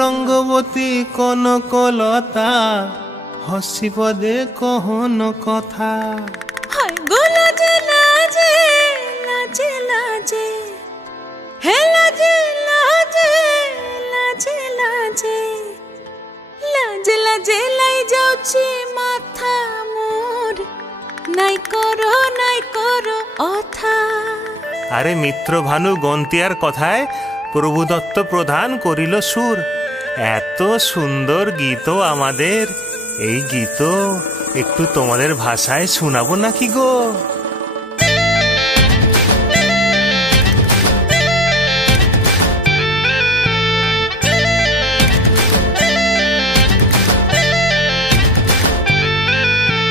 রঙ্গবতী কনকলতা হসি পদে কহন কথা। হায় গো লাজে লাজে লাজে লাজে হে লাজে লাজে লাজে লাজে লাজে লাজে লাই যাଉଛି মাথা মোর নাই করো অথা। আরে মিত্র ভানু গন্তিয়ার কথায় প্রভুদত্ত প্রধান করিল সুর। এত সুন্দর গীত আমাদের, এই গীত একটু তোমাদের ভাষায় শোনাবো নাকি গো?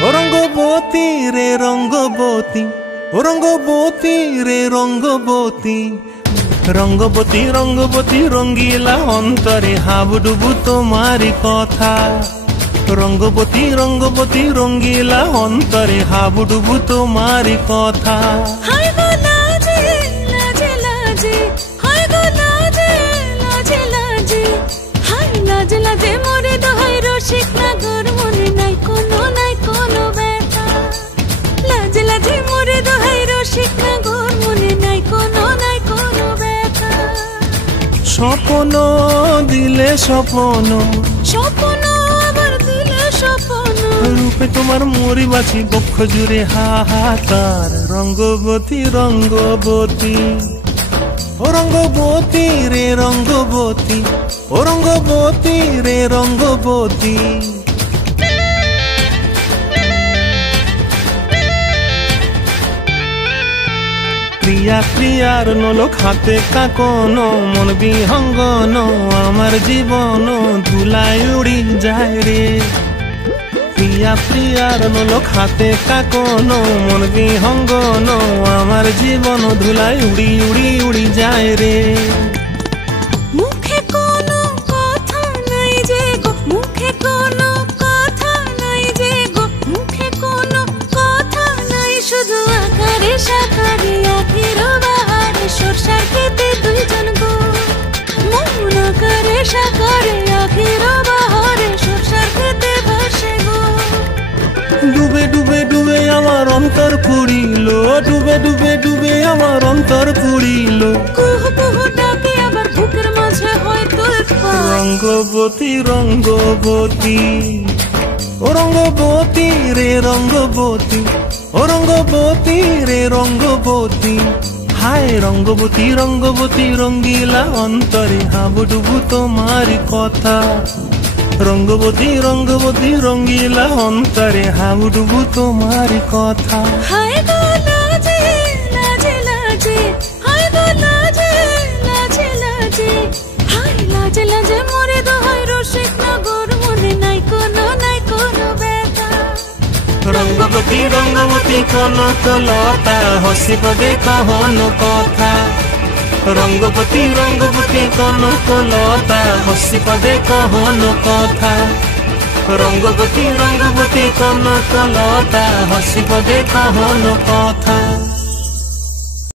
ও রঙ্গবতী রে রঙ্গবতী, ও রঙ্গবতী রে রঙ্গবতী, রঙ্গবতী রঙ্গবতী রঙ্গিলা অন্তরে হাবুডুবু তোমারি কথা। রঙ্গবতী রঙ্গবতী রঙ্গিলা অন্তরে হাবুডুবু তোমারি কথা। হায় গো লাজে লাজে লাজে হায় গো লাজে লাজে লাজে হায় লাজে লাজে মোরে দোহাই রসিক নাগর মনে নাই কোনো ব্যথা। লাজে লাজে মোরে দোহাই রসিক নাগর মনে নাই কোনো ব্যথা। স্বপ্ন দিলে স্বপ্ন, স্বপ্ন আবার দিলে স্বপ্ন, রূপে তোমার মরি বাছি বক্ষ জুড়ে হাহাকার। রঙ্গবতী রঙ্গবতী, ও রঙ্গবতী রে রঙ্গবতী, ও রঙ্গবতী রে রঙ্গবতী। প্রিয়া প্রিয়ার নলোক হাতে কাকন, মন বিহঙ্গন আমার জীবন ধুলায় উড়ি যায় রে। প্রিয়া প্রিয়ার নলোক হাতে কাকন, মন বিহঙ্গন আমার জীবন ধুলায় উড়ি উড়ি উড়ি যায় রে। মুখে কোনো কথা নাই যে গো, মুখে কোনো কথা নাই যে গো, মুখে কোনো কথা নাই, শুধু আকারে সাকারে আখির বাহারে সরষার খেতে দুইজন গো। মন আকারে সাকারে আখির বাহারে সরষার খেতে ভাসে গো। ডুবে ডুবে ডুবে আমার অন্তর পুড়িল, ডুবে ডুবে ডুবে আমার অন্তর পুড়িল। কুহু কুহু ডাকে আবার বুকের মাঝে হয় তোলপাড়। রঙ্গবতী রঙ্গবতী, ও রঙ্গবতী রে রঙ্গবতী, ও রঙ্গবতী রে রঙ্গবতী। হায় রঙ্গবতী রঙ্গবতী রঙ্গিলা অন্তরে হাবুডুবু তোমারি কথা। রঙ্গবতী রঙ্গবতী রঙ্গিলা অন্তরে হাবুডুবু তোমারি কথা। হায় গো লাজে লাজে লাজে হায় গো লাজে লাজে লাজে হায় লাজে লাজে মোরে দোহাই রসিক নগর মনে নাই কোনো ব্যথা। রঙ্গবতী রঙ্গবতী কনকলতা হসি পদে কহন কথা। রঙ্গবতী রঙ্গবতী কনকলতা হসি পদে কহন কথা। রঙ্গবতী রঙ্গবতী কনকলতা হসি পদে কহন কথা।